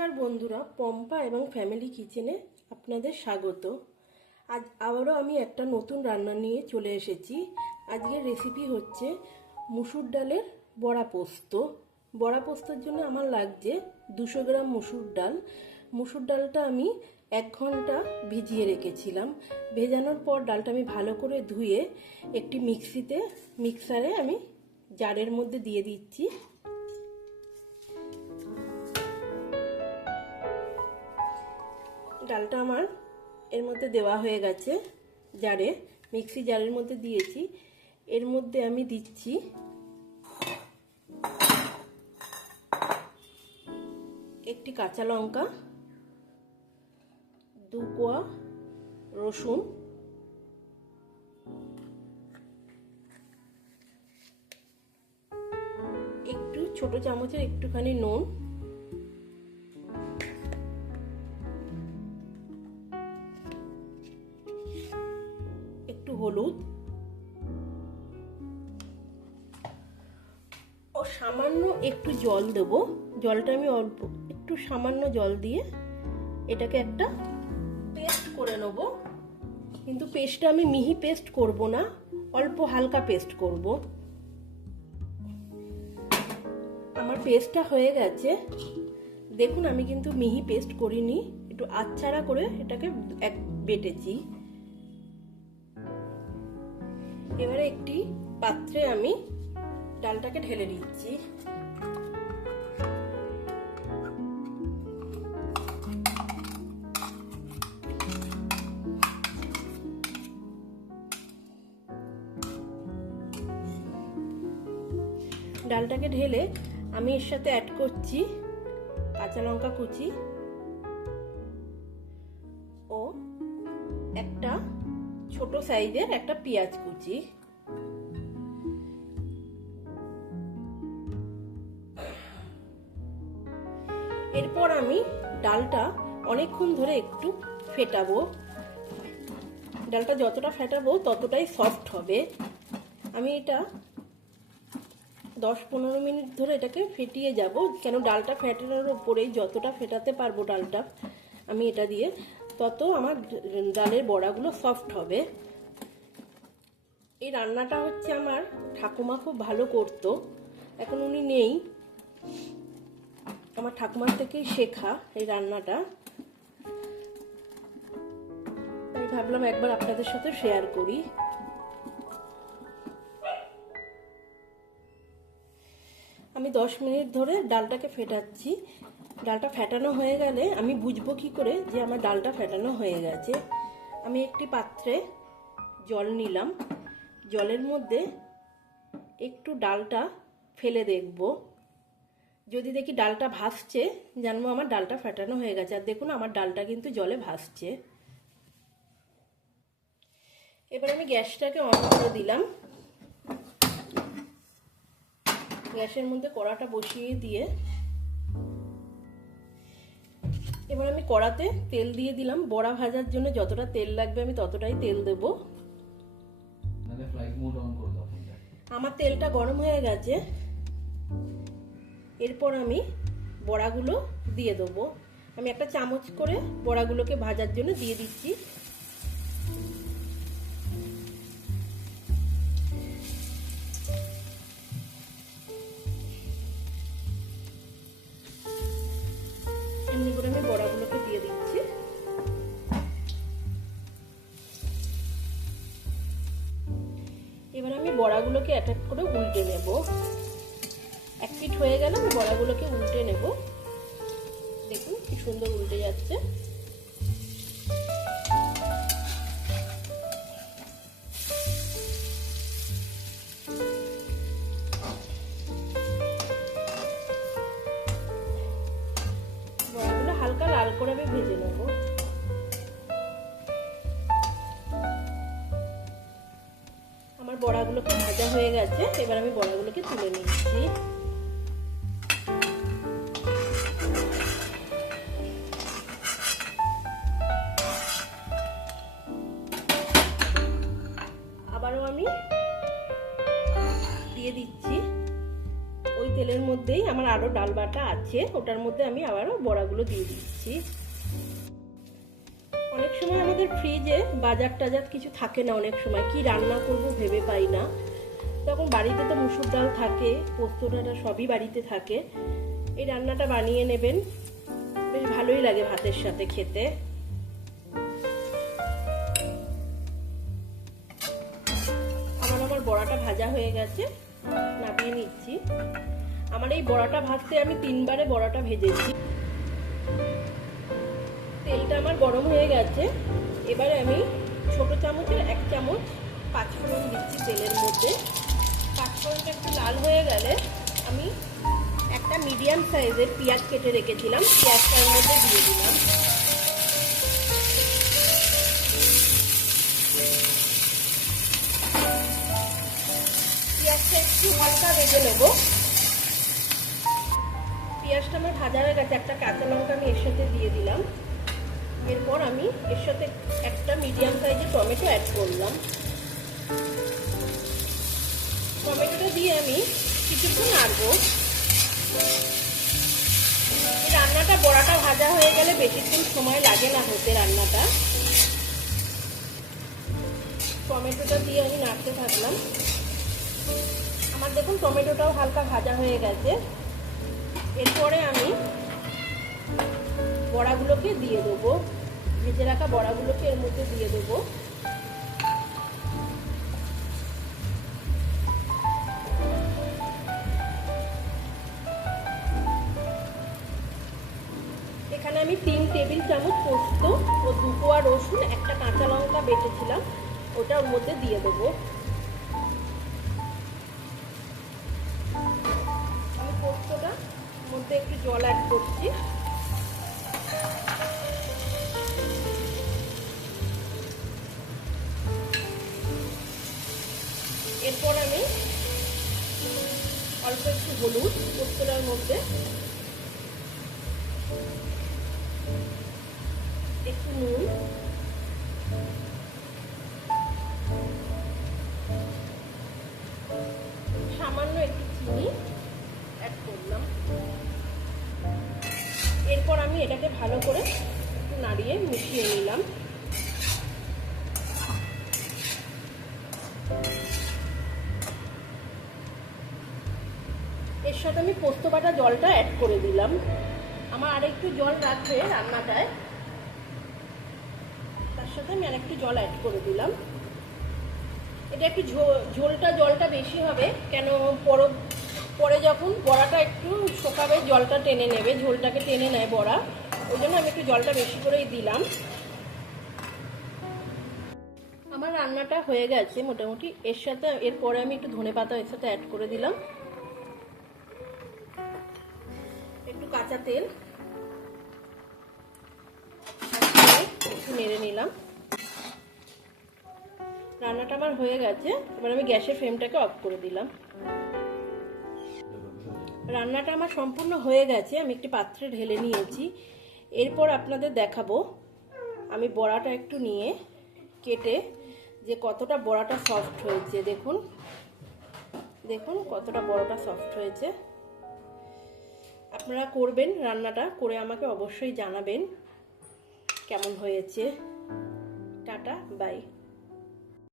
নমস্কার বন্ধুরা, পম্পা এবং ফ্যামিলি কিচেনে আপনাদের স্বাগত। আজ আবারও আমি একটা নতুন রান্না নিয়ে চলে এসেছি। আজকের রেসিপি হচ্ছে মুসুর ডালের বড়া পোস্ত। বড়া পোস্তর জন্য আমার লাগছে 200 গ্রাম মুসুর ডাল। মুসুর ডালটা আমি 1 ঘন্টা ভিজিয়ে রেখেছিলাম। ভেজানোর পর ডালটা আমি ভালো করে ধুয়ে একটি মিক্সারে আমি জারের মধ্যে দিয়ে দিচ্ছি। ডালটা আমার এর মধ্যে দেওয়া হয়ে গেছে, মিক্সি জারের মধ্যে দিয়েছি। এর মধ্যে আমি দিচ্ছি একটি কাঁচা লঙ্কা, 2 কোয়া রসুন, একটু ছোট চামচের একটুখানি নুন, একটু হলুদ ও সামান্য একটু জল দেব। জলটা আমি অল্প একটু সামান্য জল দিয়ে এটাকে একটা পেস্ট করে নেব। কিন্তু পেস্টটা আমি মিহি পেস্ট করব না, অল্প হালকা পেস্ট করব। আমার পেস্টটা হয়ে গেছে। দেখুন, আমি কিন্তু মিহি পেস্ট করিনি, একটু আচ্ছাড়া করে এটাকে বেটেছি। এবারে একটি পাত্রে আমি ডালটাকে ঢেলে দিচ্ছি। ডালটাকে ঢেলে আমি এর সাথে অ্যাড করছি কাঁচা লঙ্কা কুচি ও একটা ছোট সাইজের একটা পেঁয়াজ কুচি। এরপর আমি ডালটা অনেকক্ষণ ধরে একটু ফেটাবো। ডালটা যতটা ফেটাবো ততটাই সফট হবে। আমি এটা 10-15 মিনিট ধরে এটাকে ফেটিয়ে যাব, কেন ডালটা ফেটানোর উপরেই যতটা ফেটাতে পারবো ডালটা আমি এটা দিয়ে, তত আমার ডালের বড়াগুলো সফট হবে। এই রান্নাটা হচ্ছে আমার ঠাকুমা খুব ভালো করতো, এখন উনি নেই। আমার ঠাকুমার থেকেই শেখা এই রান্নাটা, তাই ভাবলাম একবার আপনাদের সাথে শেয়ার করি। আমি 10 মিনিট ধরে ডালটাকে ফেটাচ্ছি। ডালটা ফেটানো হয়ে গেলে আমি বুঝবো কি করে যে আমার ডালটা ফেটানো হয়ে গেছে। আমি একটি পাত্রে জল নিলাম, জলের মধ্যে একটু ডালটা ফেলে দেখব। যদি দেখি ডালটা ভাসছে, জানবো আমার ডালটা ফেটানো হয়ে গেছে। আর দেখুন, আমার ডালটা কিন্তু জলে ভাসছে। এবার আমি গ্যাসটাকে অন করে দিলাম। গ্যাসের মধ্যে কড়াটা বসিয়ে দিয়ে এবার আমি কড়াতে তেল দিয়ে দিলাম। বড়া ভাজার জন্য যতটা তেল লাগবে আমি ততটাই তেল দেব। আমার তেলটা গরম হয়ে গেছে। এরপর আমি বড়াগুলো দিয়ে দেবো। আমি একটা চামচ করে বড়াগুলোকে ভাজার জন্য দিয়ে দিচ্ছি। এমনি করে আমি বড়াগুলোকে দিয়ে দিচ্ছি। এবার আমি বড়াগুলোকে এক এক করে উল্টে নেব। এক পিঠ হয়ে গেলে আমি বড়াগুলোকে উল্টে নেব। দেখুন কি সুন্দর উল্টে যাচ্ছে। বড়াগুলো হালকা লাল করে আমি ভেজে নেব। আমার বড়াগুলোকে ভাজা হয়ে গেছে। এবার আমি বড়াগুলোকে তুলে নিচ্ছি। আবারও আমি দিয়ে দিচ্ছি ওই তেলের মধ্যেই আমার আরও ডাল বাটা আছে, ওটার মধ্যে আমি আবারও বড়াগুলো দিয়ে দিচ্ছি। অনেক সময় আমাদের ফ্রিজে বাজার টাজার কিছু থাকে না, অনেক সময় কি রান্না করব ভেবে পাই না, তখন বাড়িতে তো মুসুর ডাল থাকে, পোস্ত ডাঁটা সবই বাড়িতে থাকে। এই রান্নাটা বানিয়ে নেবেন, বেশ ভালোই লাগে ভাতের সাথে খেতে। আমার বড়াটা ভাজা হয়ে গেছে, নামিয়ে নিচ্ছি। আমার এই বড়াটা ভাজতে আমি 3 বারে বড়াটা ভেজেছি। তেলটা আমার গরম হয়ে গেছে, এবারে আমি ছোট চামচের 1 চামচ পাঁচফোড়ন দিচ্ছি তেলের মধ্যে। পাঁচফোড়নটা একটু লাল হয়ে গেলে আমি একটা মিডিয়াম সাইজের পেঁয়াজ কেটে রেখেছিলাম, পেঁয়াজটার মধ্যে দিয়ে দিলাম। পেঁয়াজটা একটু হালকা ভেজে নেব। পেঁয়াজটা আমার ভাজা হয়ে গেছে, একটা কাঁচা লঙ্কা আমি এর সাথে দিয়ে দিলাম। এরপর আমি এর সাথে একটা মিডিয়াম সাইজের টমেটো অ্যাড করলাম। টমেটোটা দিয়ে আমি কিছুক্ষণ নাড়বো। এই রান্নাটা বড়াটা ভাজা হয়ে গেলে বেশিক্ষণ সময় লাগে না হতে রান্নাটা। টমেটোটা দিয়ে আমি নাড়তে থাকলাম। আমার দেখুন টমেটোটাও হালকা ভাজা হয়ে গেছে। এরপরে আমি বড়াগুলোকে দিয়ে দেবো, ভেজে রাখা বড়াগুলোকে এর মধ্যে দিয়ে দেবো। এখানে আমি 3 টেবিল চামচ পোস্ত ও 2 কোয়া রসুন, একটা কাঁচা লঙ্কা বেটেছিলাম, ওটা ওর মধ্যে দিয়ে দেবো। আমি পোস্তটার মধ্যে একটু জল অ্যাড করছি। এরপর আমি অল্প একটু হলুদ পোস্তটার মধ্যে, একটু নুন, সামান্য একটু চিনি অ্যাড করলাম। এরপর আমি এটাকে ভালো করে একটু নাড়িয়ে মিশিয়ে নিলাম। এর সাথে আমি পোস্ত বাটা জলটা অ্যাড করে দিলাম। আমার আরেকটু জল রাখবে রান্নাটায়, তার সাথে আমি আরেকটু জল অ্যাড করে দিলাম। এটা একটু জলটা বেশি হবে, কেন পরে যখন বড়াটা একটু শুকাবে জলটা টেনে নেবে, ঝোলটাকে টেনে নেয় বড়া, ওই জন্য আমি একটু জলটা বেশি করেই দিলাম। আমার রান্নাটা হয়ে গেছে মোটামুটি। এর সাথে এরপরে আমি একটু ধনেপাতা এর সাথে অ্যাড করে দিলাম, একটু কাঁচা তেল একটু নেড়ে নিলাম। রান্নাটা আমার হয়ে গেছে, এবার আমি গ্যাসের ফ্লেমটাকে অফ করে দিলাম। রান্নাটা আমার সম্পূর্ণ হয়ে গেছে, আমি একটি পাত্রে ঢেলে নিয়েছি। এরপর আপনাদের দেখাবো আমি বড়াটা একটু নিয়ে কেটে যে কতটা বড়াটা সফট হয়েছে। দেখুন দেখুন কতটা বড়াটা সফট হয়েছে। আপনারা করবেন রান্নাটা, করে আমাকে অবশ্যই জানাবেন কেমন হয়েছে। টাটা, বাই।